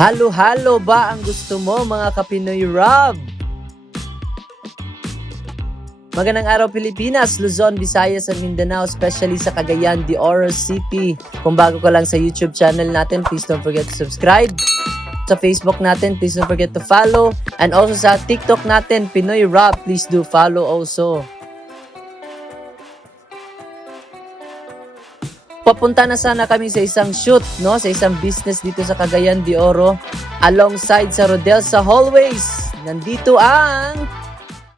Halo-halo ba ang gusto mo mga Kapinoy Rob? Magandang araw Pilipinas, Luzon, Visayas at Mindanao, especially sa Cagayan de Oro City. Kung bago ka lang sa YouTube channel natin, please don't forget to subscribe. Sa Facebook natin, please don't forget to follow. And also sa TikTok natin, Pinoy Rob, please do follow also. Papunta na sana kami sa isang shoot, no? Sa isang business dito sa Cagayan de Oro. Alongside sa Rodel sa Hallways. Nandito ang...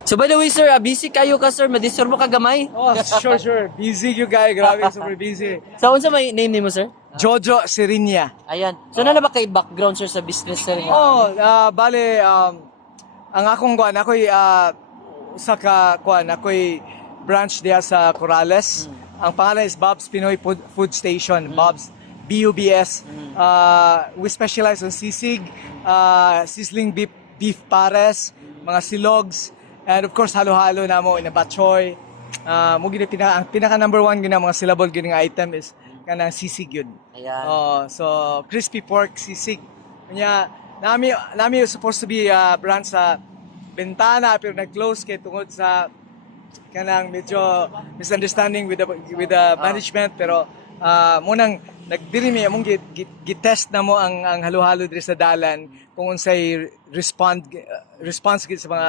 So by the way sir, busy kayo ka sir? Madisor mo kagamay? Oh, sure. Busy you guys. Grabe, super busy. So unsa may name nimo sir? Jojo Serinya. Ayan. So na ba kay background sir sa business sir? Oh, bale, ang akong kuan, ako'y ako'y branch diya sa Corrales. Ang pangalan is Bob's Pinoy Food Station. Bob's, BUBS. We specialize on sisig, sizzling beef pares, mga silogs, and of course halo-halo na mo in a batchoy. Ang pinaka number one gina mga syllable gina item is kanang sisig yun. Ayan. So crispy pork sisig. Kanya nami supposed to be brand sa Bintana pero nag-close kay tungod sa kanang medyo misunderstanding with the management pero munang nagdiri mi among gitest na mo ang halo-halo diri sa dalan kung unsay response gid sa mga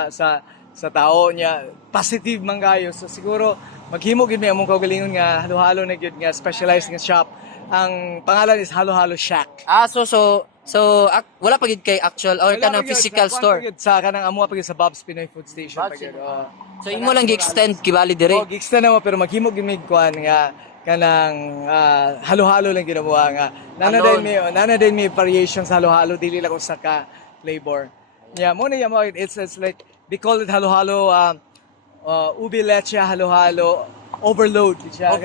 sa tao niya positive man kayo. So siguro maghimo gid mi among kaugalingon nga halo-halo na gyud nga specialized nga shop. Ang pangalan is Halo-Halo Shack. So wala pa gid kay actual or Wala kanang pa gyud, physical store. sa kanang amo pa gyud sa Bob's Pinoy Food Station pa gyud. So imo lang gi-extend kibali diri. Oh, gi-extend na mo pero maghimo gid mi kuan nga kanang halo-halo lang ginabuha nga. Nana din may variations halo-halo dili lang usa ka flavor. Yeah, mo na mo it's like they call it halo-halo ubi leche halo-halo overload siya.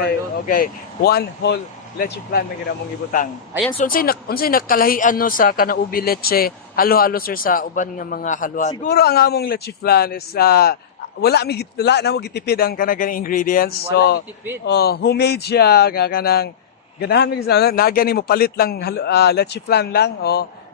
Okay. One whole leche plan na ginamong ibutang. Ayan, so unsay nakalahian no sa kana ubi leche halo-halo sir sa uban nga mga halo-halo. Siguro ang among leche flan is wala na mo gitipid ang kanang ingredients. Wala So gitipid. homemade siya nga kanang ganahan mi sa nagani mo palit lang leche flan lang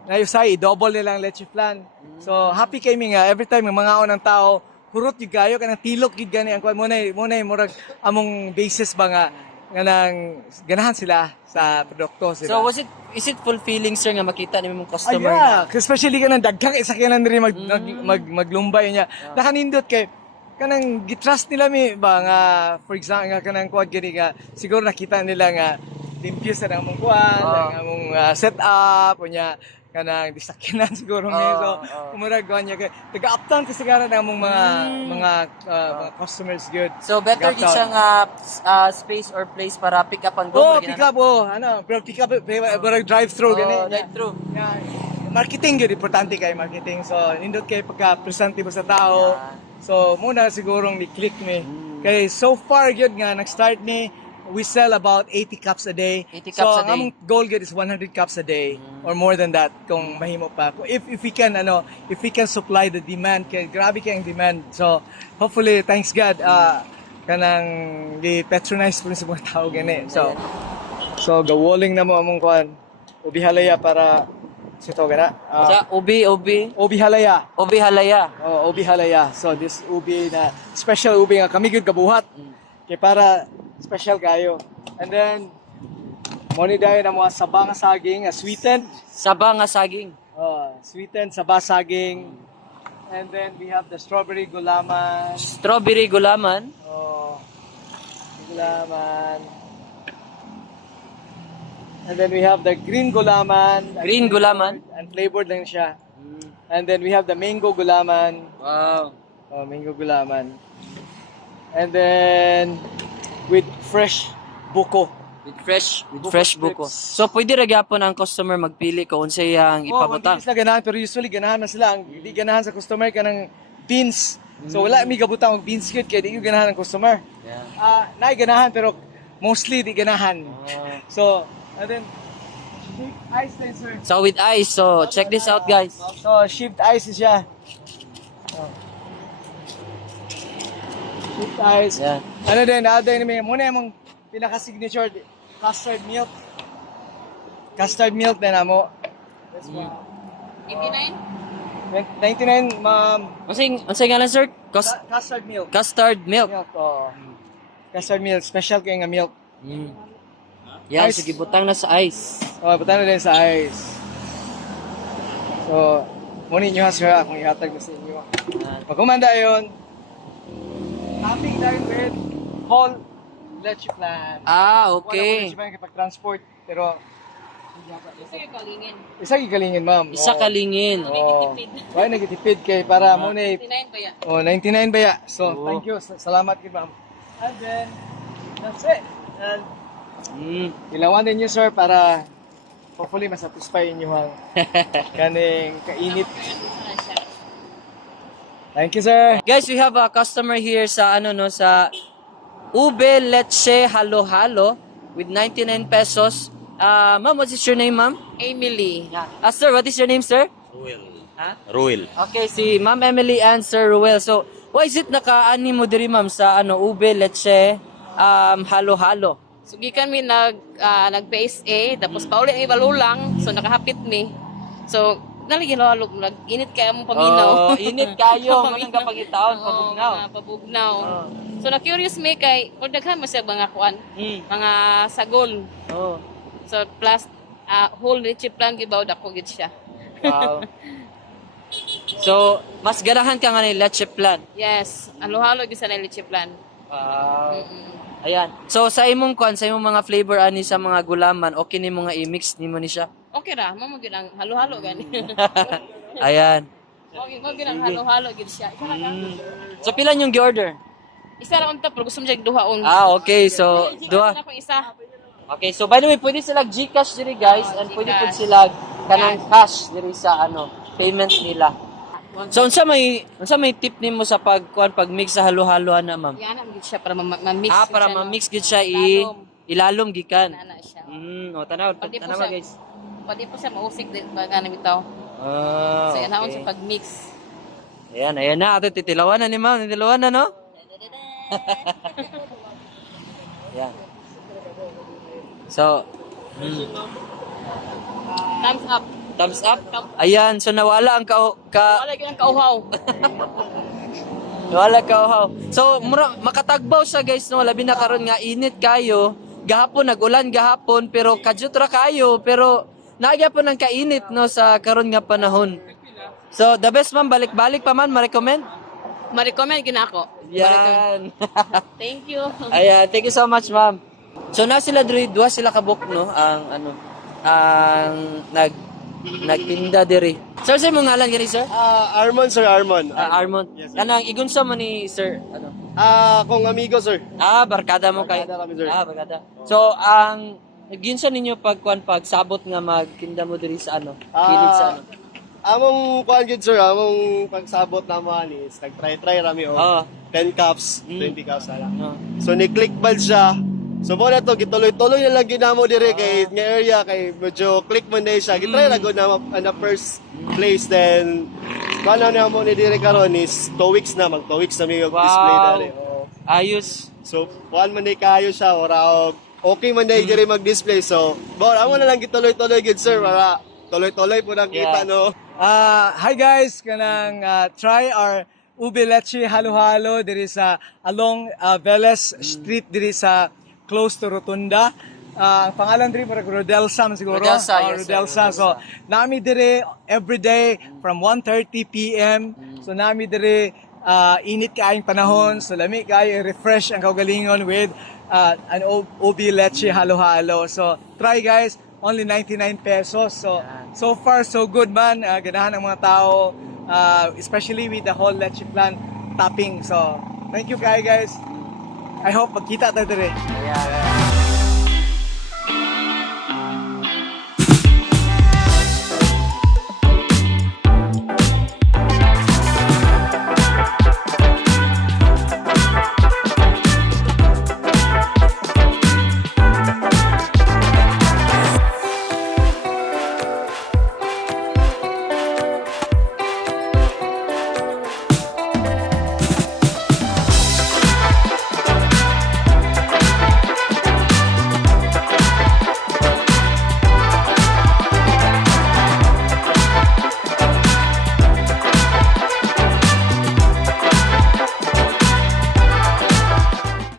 ngayon say double nilang leche flan. So happy kay mi nga every time mga ang tao hurot yung gayo kanang tilok gid gani ang kuan mo na murag among basis ba nga kanang ganahan sila sa produkto sila. So is it fulfilling sir nga makita nimo mong customer? Yeah, especially kanang daghang isa kanan diri maglumbay niya. Nakanindot kay kanang gitrust nila mi ba nga for example nga kanang kuan gani nga siguro nakita nila nga limpyo sa among kuan, ang among setup unya kanang disakyanan siguro mi so umurag kuan niya kay taga-uptown kasi gara na among mga customers good. So better gid siya nga space or place para pick up and go. Pick up pick up drive-through gani. Drive-through. Yeah. Marketing yun, importante kay marketing. So, nindot kay pagka-presente mo sa tao. So, muna sigurong ni-click me. Kay so far yun nga, nag-start ni, we sell about 80 cups a day. 80 cups so, a day. ang among goal yun is 100 cups a day or more than that kung mahimo pa. If we can supply the demand, kay grabe kay ang demand. So, hopefully, thanks God, kanang i-patronize po sa mga tao gani. So, gawoling na mo among kuan. Ubi halaya para sito gana. Sa ubi. Ubi halaya. Ubi halaya. Ubi halaya. So this ubi na special ubi nga kami gyud kabuhat. Kay para special kayo. And then money dayon na mga saba nga saging, sweetened. Saba nga saging. Sweetened saba saging. And then we have the strawberry gulaman. Strawberry gulaman. Gulaman. And then we have the green gulaman. Green gulaman. And flavored lang siya. And then we have the mango gulaman. Wow. Mango gulaman. And then with fresh buko. With fresh buko. So pwede ra gyapon ang customer magpili kung unsay ang ipabutang. Mabilis na ganahan pero usually ganahan na sila. Ang hindi ganahan sa customer kanang beans. So wala mi gabutang og beans kit kay di yung ganahan ng customer. Yeah. Naay ganahan pero mostly di ganahan. So and then shift ice din sir. So with ice, so check this out guys. So shift ice siya. Shift ice. Yeah. Ano din, may muna yung pinaka-signature custard milk. Custard milk din mo. That's 99, ma'am. Unsay ngalan sir? Custard milk. Custard milk. Milk, oo. Custard milk, special kayo nga milk. Yan, Ice. sige, butang na sa ice. Oh, buta na din sa ice. So, muna inyo ha, sir, kung ihatag na sa inyo. Pag kumanda yun, topping dahil with whole leche plan. Ah, Wala ko okay. leche plan kapag transport, pero isa gigalingin, ma'am. Isa kalingin. Oh. Why nagitipid kay para mo na 99 ba ya? So, Oo. thank you. Salamat kay ma'am. And then, that's it. And ilawan din niyo, sir, para hopefully masatisfy inyo ang kaning kainit. Thank you, sir. Guys, we have a customer here sa sa Ube Leche Halo Halo with 99 pesos. Ma'am, what is your name, ma'am? Emily. Sir, what is your name, sir? Ruel. Okay, si Ma'am Emily and Sir Ruel. So, why is it naka-ani mo diri, ma'am, sa Ube Leche Halo Halo? So gikan mi nag-PSA tapos pauli ang ibalulang so nakahapit mi. So naligin lalo nag-init kay among paminaw. Oh, init kayo, manang kapagitaon, pabugnaw. Pabugnaw. So na curious mi kay kung daghan mo siya mga kuan, mga sagol. Oh. So plus whole leche plan gibaw dako gid siya. Wow. So, mas ganahan ka nga ni leche plan. Yes, halo-halo gid sa leche plan. Wow. Ayan. So, sa imong sa imong mga flavor ani sa mga gulaman, okay nimo nga i-mix nimo ni siya. Okay ra, mo gid ang halo-halo gani. Ayan. Okay, mo gid ang halo-halo gid siya. Isa ra ka. So, pila yung gi-order? Isa ra unta pero gusto mo jag duhaon. Okay. So, Duha. duha. Isa. Okay. So, by the way, pwede sila GCash diri, guys. And pwede po sila kanang cash diri sa payment nila. So, unsa may tip nimo sa pag mix sa halo-halo ana, ma'am? Yan ang gid siya para ma-mix. Para ma-mix gid siya ilalom gikan. Ana siya. Tanaw Pwede po tanaw siya- guys. Pwede po siya mausik din baga na bitaw. So yan okay. sa pag-mix. Ayan na. Ato titilawan na ni ma'am. Titilawan na, no? Ayan. So, Thumbs up. thumbs up. Ayan. So, nawala ang Wala gyud ang kauhaw. nawala kauhaw. So, makatagbaw siya, guys, no? Labi na karon nga init kayo. Gahapon, nag-ulan gahapon, pero kadyot ra kayo. Pero, nagyapon ang kainit, no, sa karon nga panahon. So, the best, ma'am, balik-balik pa man, ma-recommend? Ma-recommend gyud ako. Yan. Thank you. Ayan, thank you so much, ma'am. So, na sila duha sila kabuk, no? Ang nagtinda diri. Sir, sa mong ngalan gani, sir? Armon, sir, Armon. Armon. Kanang igunsa mo ni sir, Kung amigo, sir. barkada mo kay. Barkada kami, sir. Barkada. So, ang ginsa ninyo pagsabot nga magtinda mo diri sa kilid sa Among kuan gid, sir, among pagsabot naman is nag-try rami Oo. 10 cups, 20 cups na lang. No. So ni-click ball siya. So mo na to gituloy-tuloy na lang ginamo dire kay nga area kay medyo click man day siya. Gitry ra gud na on the first place then wala na mo ni dire karon is 2 weeks na mag 2 weeks na may display dali. Oo. Ayos. So kuan man day kayo siya ora okay man day dire mag-display. So amo na lang gituloy-tuloy gid, sir, para tuloy-tuloy po nang kita, Yeah. no. Hi guys, kanang try our Ube Leche Halo-Halo diri sa along Veles Street diri sa close to Rotunda. Ang pangalan diri para Rodelsa man siguro. Rodelsa, yes, sir, Rodelsa. So nami diri every day from 1:30 PM. So nami diri init kaayong panahon, so lami kayo refresh ang kaugalingon with an Ube Leche Halo-Halo. So try guys, only 99 pesos. So far so good man. Ganahan ang mga tao, especially with the whole leche plan topping. So thank you guys. I hope magkita tayo dire. Ayan.